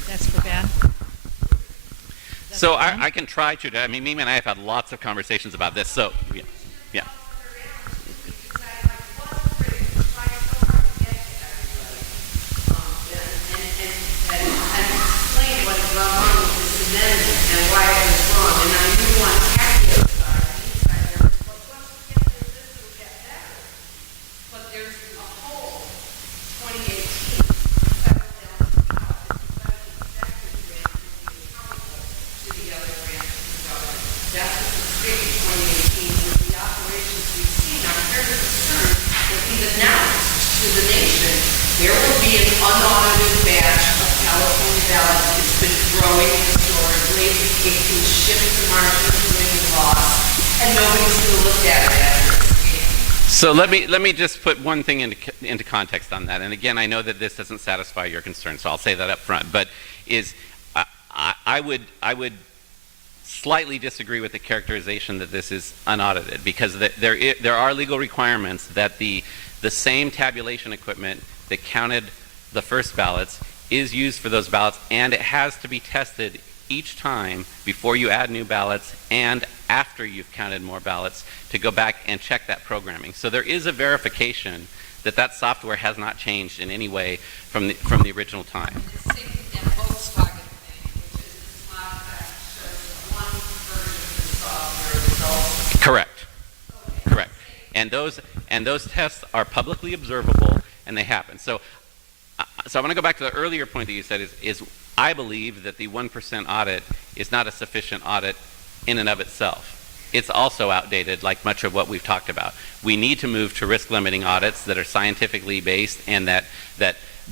That's for Ben. So I can try to. I mean, Mimi and I have had lots of conversations about this. So, yeah. There will be an unaudited batch of California ballots. It's been growing historically. It can shift the margin of winning loss, and nobody's going to look at it after it's So let me just put one thing into context on that. And again, I know that this doesn't satisfy your concern, so I'll say that up front. But I would slightly disagree with the characterization that this is unaudited, because there are legal requirements that the same tabulation equipment that counted the first ballots is used for those ballots, and it has to be tested each time before you add new ballots and after you've counted more ballots to go back and check that programming. So there is a verification that software has not changed in any way from the original time. Correct. And those tests are publicly observable, and they happen. So I want to go back to the earlier point that you said is I believe that the 1% audit is not a sufficient audit in and of itself. It's also outdated, like much of what we've talked about. We need to move to risk limiting audits that are scientifically based and that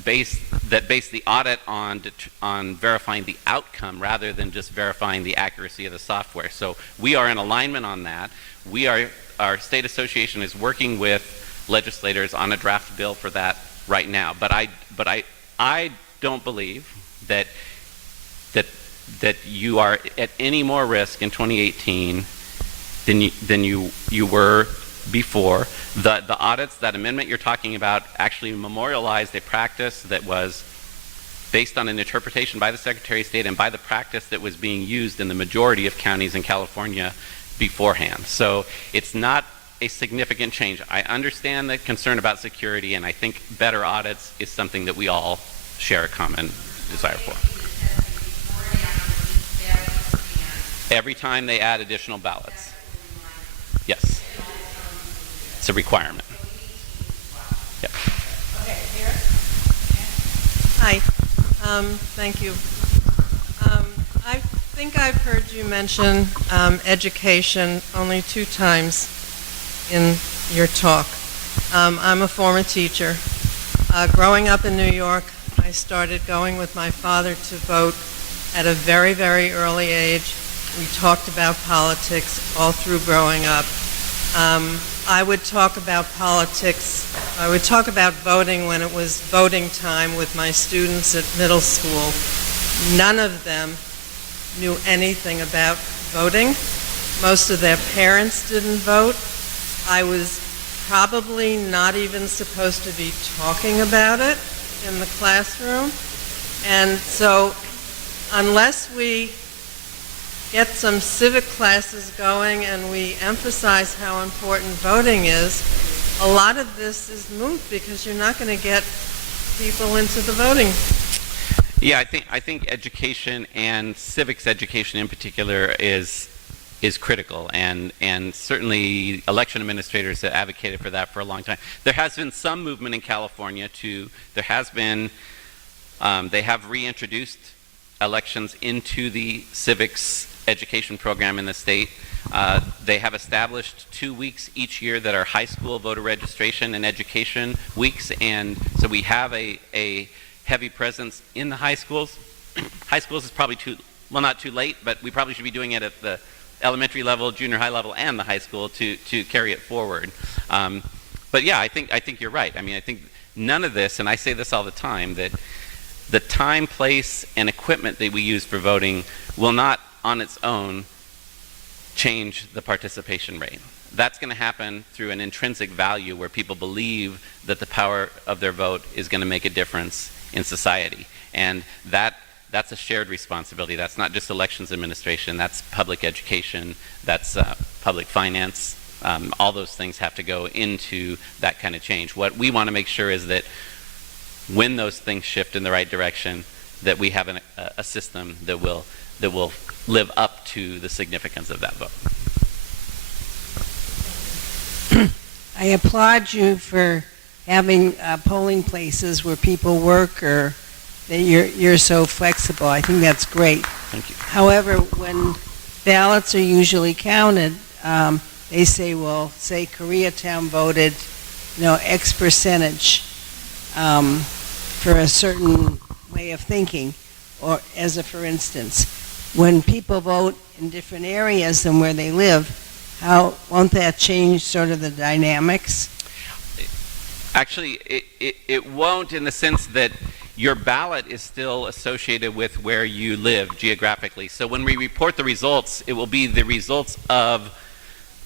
base the audit on verifying the outcome rather than just verifying the accuracy of the software. So we are in alignment on that. Our state association is working with legislators on a draft bill for that right now. But I don't believe that you are at any more risk in 2018 than you were before. The audits, that amendment you're talking about, actually memorialized a practice that was based on an interpretation by the Secretary of State and by the practice that was being used in the majority of counties in California beforehand. So it's not a significant change. I understand the concern about security, and I think better audits is something that we all share a common desire for. Every time they add additional ballots. Yes. It's a requirement. Yep. Hi. Thank you. I think I've heard you mention education only 2 times in your talk. I'm a former teacher. Growing up in New York, I started going with my father to vote at a very, very early age. We talked about politics all through growing up. I would talk about politics. I would talk about voting when it was voting time with my students at middle school. None of them knew anything about voting. Most of their parents didn't vote. I was probably not even supposed to be talking about it in the classroom. And so unless we get some civic classes going and we emphasize how important voting is, a lot of this is moot because you're not going to get people into the voting. Yeah, I think education and civics education in particular is is critical, and certainly election administrators have advocated for that for a long time. There has been some movement in California they have reintroduced elections into the civics education program in the state. They have established 2 weeks each year that are high school voter registration and education weeks, and so we have a heavy presence in the high schools. High schools is probably not too late, but we probably should be doing it at the elementary level, junior high level, and the high school to carry it forward. But yeah, I think you're right. I mean, I think none of this, and I say this all the time, that the time, place, and equipment that we use for voting will not on its own change the participation rate. That's going to happen through an intrinsic value where people believe that the power of their vote is going to make a difference in society. And that's a shared responsibility. That's not just elections administration, that's public education, that's public finance. All those things have to go into that kind of change. What we want to make sure is that when those things shift in the right direction, that we have a system that will live up to the significance of that vote. I applaud you for having polling places where people work, or that you're so flexible. I think that's great. Thank you. However, when ballots are usually counted, they say, well, say Koreatown voted, X percentage for a certain way of thinking, or as a for instance. When people vote in different areas than where they live, won't that change sort of the dynamics? Actually, it won't, in the sense that your ballot is still associated with where you live geographically. So when we report the results, it will be the results of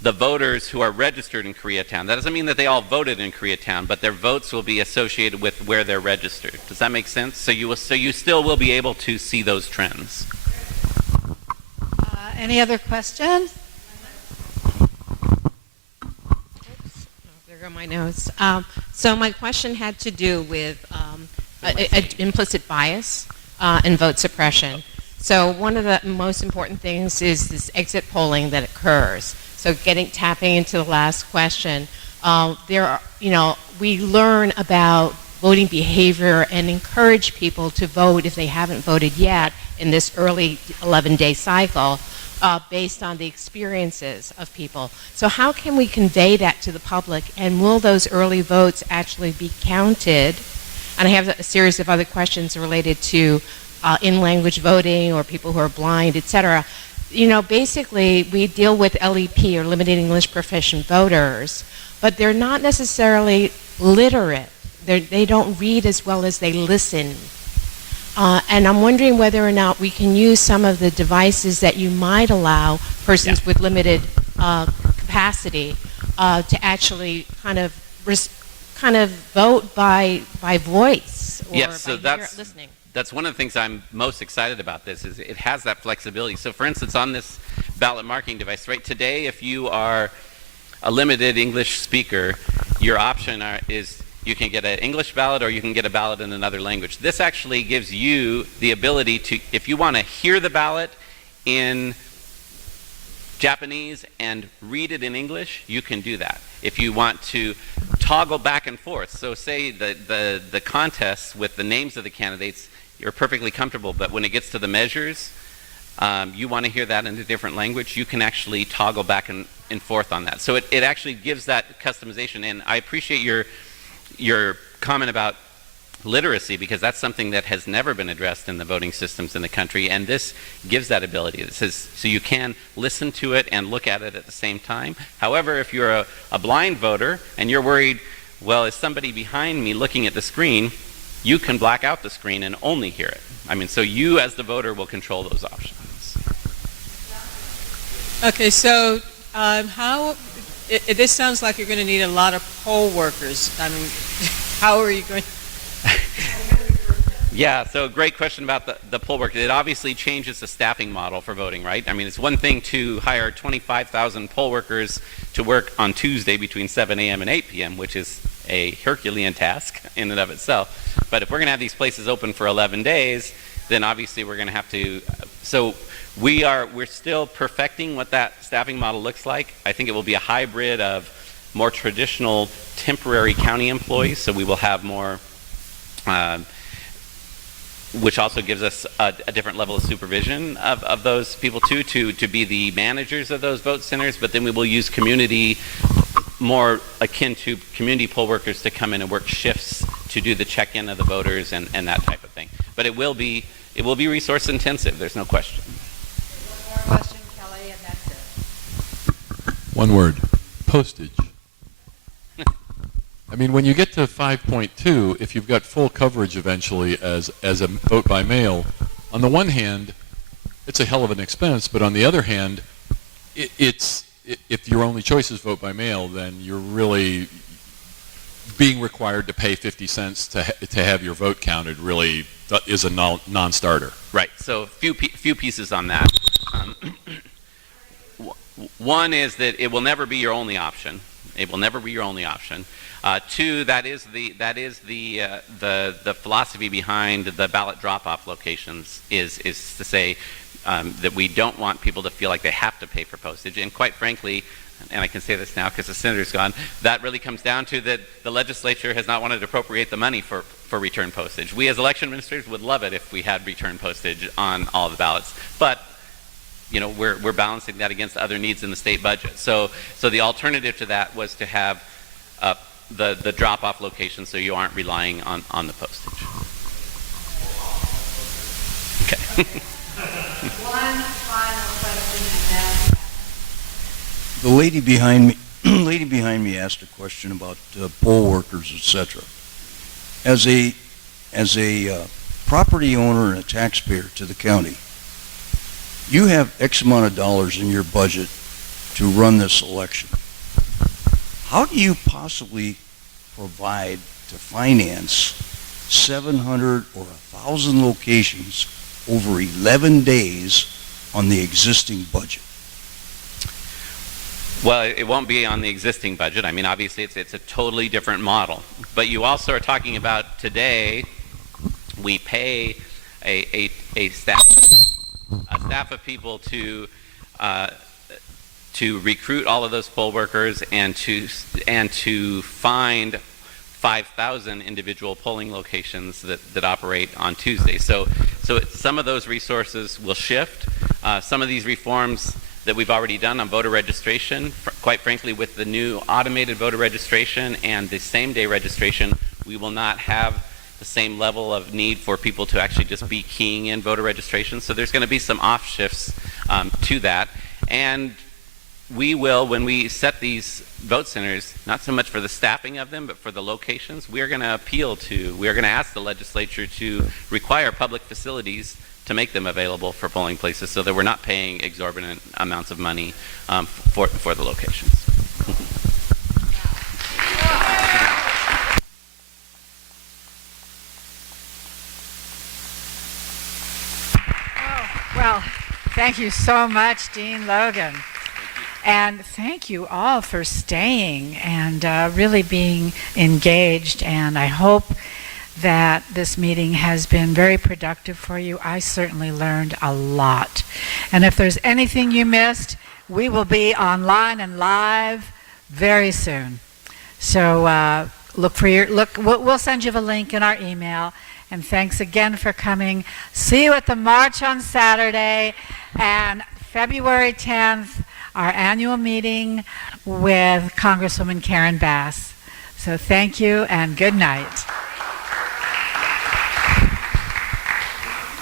the voters who are registered in Koreatown. That doesn't mean that they all voted in Koreatown, but their votes will be associated with where they're registered. Does that make sense? So you still will be able to see those trends. Any other questions? There go my notes. So my question had to do with implicit bias and vote suppression. So one of the most important things is this exit polling that occurs. So tapping into the last question, we learn about voting behavior and encourage people to vote if they haven't voted yet in this early 11-day cycle. Based on the experiences of people. So how can we convey that to the public, and will those early votes actually be counted? And I have a series of other questions related to in-language voting or people who are blind, etc. Basically we deal with LEP, or limited English proficient voters, but they're not necessarily literate. They don't read as well as they listen. And I'm wondering whether or not we can use some of the devices that you might allow persons with limited capacity to actually kind of vote by voice or by listening. That's one of the things I'm most excited about this, is it has that flexibility. So for instance, on this ballot marking device, right, today if you are a limited English speaker, your option is you can get an English ballot or you can get a ballot in another language. This actually gives you the ability to, if you want to hear the ballot in Japanese and read it in English, you can do that. If you want to toggle back and forth, so say the contests with the names of the candidates, you're perfectly comfortable, but when it gets to the measures, you want to hear that in a different language, you can actually toggle back and forth on that. So it actually gives that customization, and I appreciate your comment about literacy, because that's something that has never been addressed in the voting systems in the country, and this gives that ability. It says, so you can listen to it and look at it at the same time. However, if you're a blind voter and you're worried, well, is somebody behind me looking at the screen, you can black out the screen and only hear it. I mean, so you as the voter will control those options. Okay, so this sounds like you're going to need a lot of poll workers. I mean, how are you going? Yeah, so great question about the poll work. It obviously changes the staffing model for voting, right? I mean, it's one thing to hire 25,000 poll workers to work on Tuesday between 7 a.m. and 8 p.m., which is a Herculean task in and of itself. But if we're going to have these places open for 11 days, then obviously we're going to have to. So we're still perfecting what that staffing model looks like. I think it will be a hybrid of more traditional temporary county employees, so we will have more, which also gives us a different level of supervision of those people too, to be the managers of those vote centers, but then we will use community, more akin to community poll workers, to come in and work shifts to do the check-in of the voters and that type of thing. But it will be resource intensive, there's no question. One more question, Kelly, and that's it. One word, postage. I mean, when you get to 5.2, if you've got full coverage eventually as a vote by mail, on the one hand, it's a hell of an expense, but on the other hand, if your only choice is vote by mail, then you're really being required to pay 50 cents to have your vote counted really is a non-starter. Right, so few pieces on that. One is that it will never be your only option. It will never be your only option. Two, that is the philosophy behind the ballot drop-off locations is to say that we don't want people to feel like they have to pay for postage. And quite frankly, and I can say this now because the senator's gone, that really comes down to that the legislature has not wanted to appropriate the money for return postage. We as election administrators would love it if we had return postage on all the ballots, but you know, we're balancing that against other needs in the state budget. So the alternative to that was to have the drop-off location, so you aren't relying on the postage. Okay. One final question, and then The lady behind me asked a question about poll workers, etc. As a property owner and a taxpayer to the county, you have X amount of dollars in your budget to run this election. How do you possibly provide to finance 700 or 1,000 locations over 11 days on the existing budget? Well, it won't be on the existing budget. I mean, obviously, it's a totally different model. But you also are talking about today, we pay a staff of people to recruit all of those poll workers and to find 5,000 individual polling locations that operate on Tuesday. So some of those resources will shift. Some of these reforms that we've already done on voter registration, quite frankly, with the new automated voter registration and the same-day registration, we will not have the same level of need for people to actually just be keying in voter registration. So there's going to be some off shifts to that. And we will, when we set these vote centers, not so much for the staffing of them, but for the locations, we are going to ask the legislature to require public facilities to make them available for polling places so that we're not paying exorbitant amounts of money for the locations. Well, thank you so much, Dean Logan. And thank you all for staying and really being engaged. And I hope that this meeting has been very productive for you. I certainly learned a lot. And if there's anything you missed, we will be online and live very soon. So we'll send you the link in our email. And thanks again for coming. See you at the March on Saturday and February 10th, our annual meeting with Congresswoman Karen Bass. So thank you and good night.